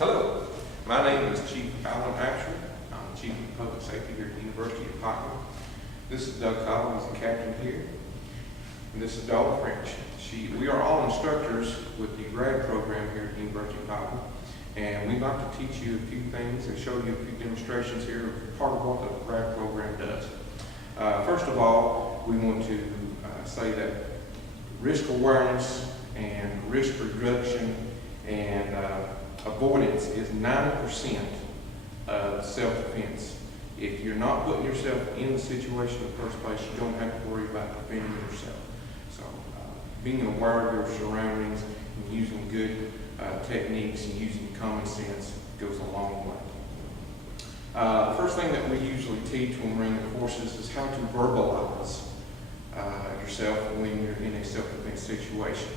Hello, my name is Chief Abshire. I'm the Chief of Public Safety here at the University of Cottle. This is Doug Cottle, he's the captain here. And this is Darla French. We are all instructors with the grad program here at the University of Cottle. And we'd like to teach you a few things and show you a few demonstrations here of part of what the grad program does. First of all, we want to say that risk awareness and risk reduction and avoidance is 90% of self-defense. If you're not putting yourself in the situation in the first place, you don't have to worry about defending yourself. So being aware of your surroundings and using good techniques and using common sense goes a long way. The first thing that we usually teach when we're in the courses is how to verbalize yourself when you're in a self-defense situation.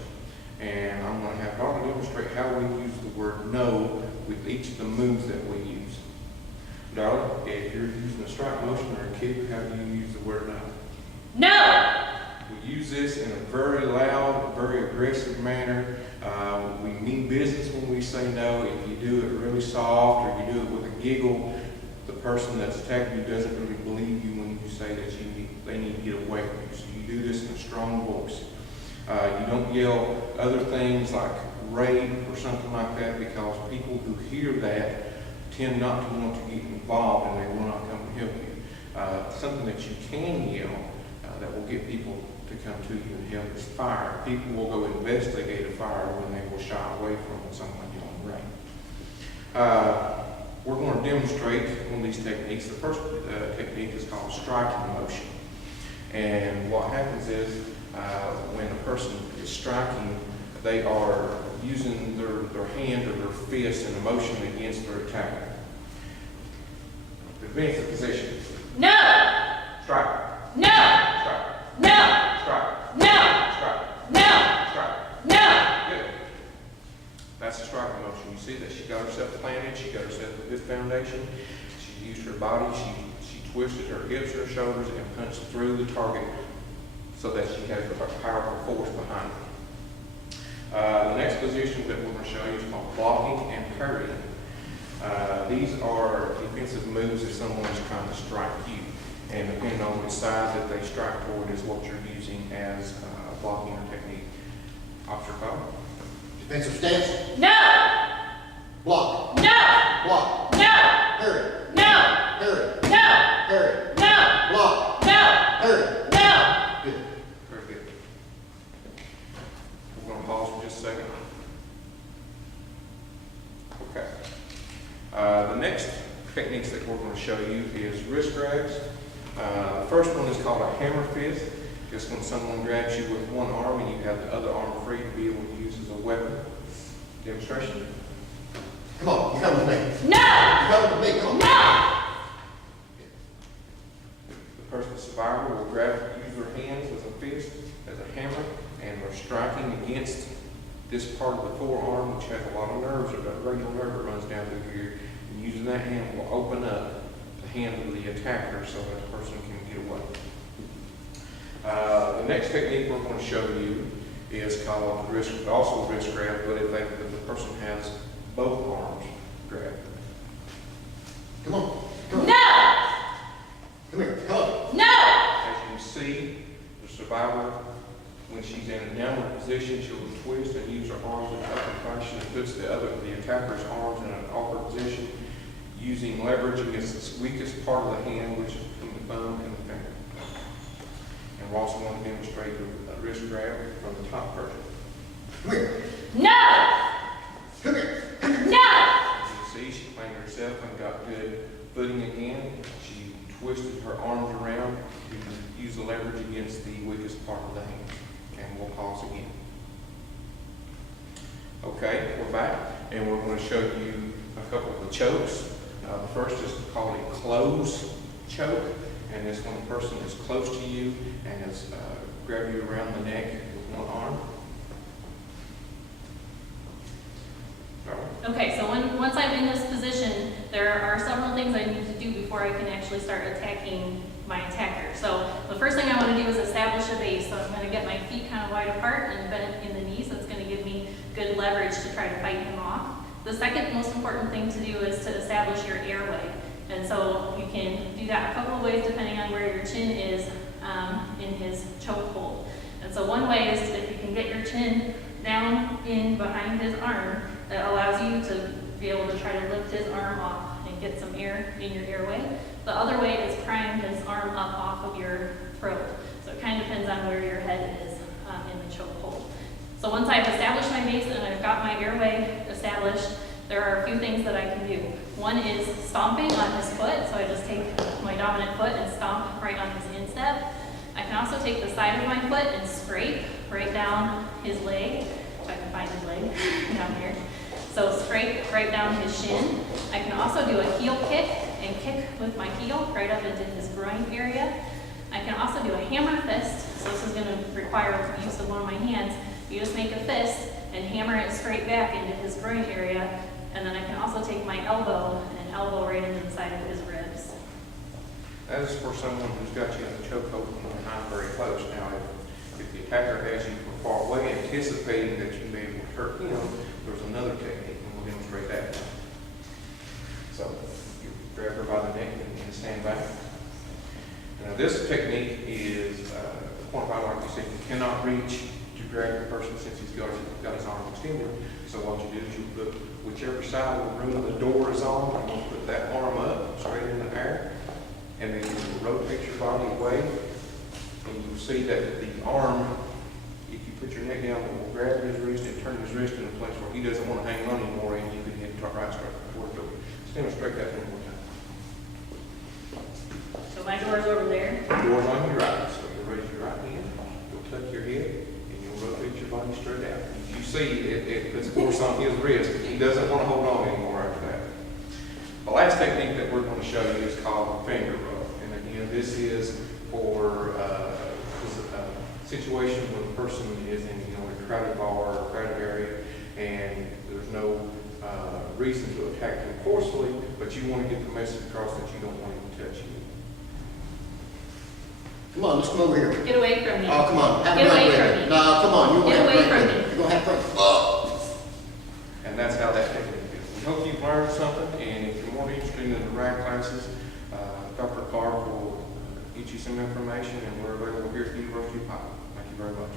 And I'm going to have Darla demonstrate how we use the word no with each of the moves that we use. Darla, if you're using a strike motion or a kick, how do you use the word no? No! We use this in a very loud, very aggressive manner. We mean business when we say no. If you do it really soft or you do it with a giggle, the person that's attacking you doesn't really believe you when you say that they need to get away from you. So you do this in a strong voice. You don't yell other things like rape or something like that, because people who hear that tend not to want to get involved and they will not come and help you. Something that you can yell that will get people to come to you and help is fire. People will go investigate a fire when they will shy away from someone yelling rape. We're going to demonstrate one of these techniques. The first technique is called striking motion. And what happens is when a person is striking, they are using their hand or their fist in a motion against their attacker. Advance the position. No! Strike. No! Strike. No! Strike. No! Strike. No! Strike. No! Good. That's a striking motion. You see that she got herself planted, she got herself a good foundation, she used her body, she twisted her hips, her shoulders, and punched through the target so that she has a powerful force behind her. The next position that we're going to show you is called blocking and parrying. These are defensive moves if someone is trying to strike you. And depending on which side that they strike toward is what you're using as blocking or technique. Officer Cottle. Defensive stance. No! Block. No! Block. No! Parry. No! Parry. No! Parry. No! Block. No! Parry. No! Good. Very good. We're going to pause for just a second. Okay. The next techniques that we're going to show you is wrist grabs. The first one is called a hammer fist. Just when someone grabs you with one arm and you have the other arm free to be able to use as a weapon. Demonstration. Come on, you come with me. No! You come with me, come on. No! The person, the survivor, will use their hands as a fist, as a hammer, and they're striking against this part of the forearm, which has a lot of nerves, or a radial nerve that runs down through here. And using that hand will open up the hand of the attacker so that the person can get away. The next technique we're going to show you is called also wrist grab, but if the person has both arms grabbed. Come on. Come on. No! Come here. Come on. No! As you can see, the survivor, when she's in a downward position, she'll twist and use her arms in an upward fashion and puts the attacker's arms in an awkward position, using leverage against the weakest part of the hand, which is between the thumb and the finger. And we're also going to demonstrate a wrist grab from the top person. Come here. No! Come here. No! As you can see, she planted herself and got good footing again. She twisted her arms around to use the leverage against the weakest part of the hand. And we'll pause again. Okay, we're back, and we're going to show you a couple of the chokes. The first is called a close choke, and this when the person is close to you and has grabbed you around the neck with one arm. Okay, so once I'm in this position, there are several things I need to do before I can actually start attacking my attacker. So the first thing I want to do is establish a base. So I'm going to get my feet kind of wide apart and bend in the knees. That's going to give me good leverage to try to fight him off. The second most important thing to do is to establish your airway. And so you can do that a couple of ways depending on where your chin is in his choke hold. And so one way is if you can get your chin down in behind his arm, that allows you to be able to try to lift his arm off and get some air in your airway. The other way is prying his arm up off of your throat. So it kind of depends on where your head is in the choke hold. So once I've established my base and I've got my airway established, there are a few things that I can do. One is stomping on his foot. So I just take my dominant foot and stomp right on his instep. I can also take the side of my foot and scrape right down his leg, if I can find his leg down here. So scrape right down his shin. I can also do a heel kick and kick with my heel right up into his groin area. I can also do a hammer fist. So this is going to require the use of one of my hands. You just make a fist and hammer it straight back into his groin area. And then I can also take my elbow and elbow right into the side of his ribs. That is for someone who's got you in the chokehold from behind very close. Now, if the attacker has you from far away, anticipating that you may hurt him, there's another technique, and we'll demonstrate that now. So, you grab her by the neck and stand back. Now, this technique is the point of like you said, you cannot reach to grab the person since he's got his arm extended. So what you do is you put whichever side of the room the door is on, I'm going to put that arm up straight in the air, and then you will rotate your body away, and you'll see that the arm, if you put your neck down, it will grab his wrist and turn his wrist in a place where he doesn't want to hang on anymore, and you can hit right straight toward the door. Let's demonstrate that one more time. So my door is over there. The door's on your right, so you'll raise your right hand, you'll tuck your head, and you'll rotate your body straight out. If you see it puts force on his wrist, he doesn't want to hold on anymore after that. The last technique that we're going to show you is called finger rub. And again, this is for a situation where the person is in a crowded bar or a crowded area, and there's no reason to attack him forcefully, but you want to get the message across that you don't want him to touch you. Come on, let's come over here. Get away from me. Oh, come on. Have Get a away break from with me. it. No, come on. You're Get going to away have from break. me. You're going to have break. Oh. And that's how that technique is. We hope you've learned something, and if you're more interested in the RAG classes, Dr. Clark will get you some information, and we're available here at the University of Cottle. Thank you very much.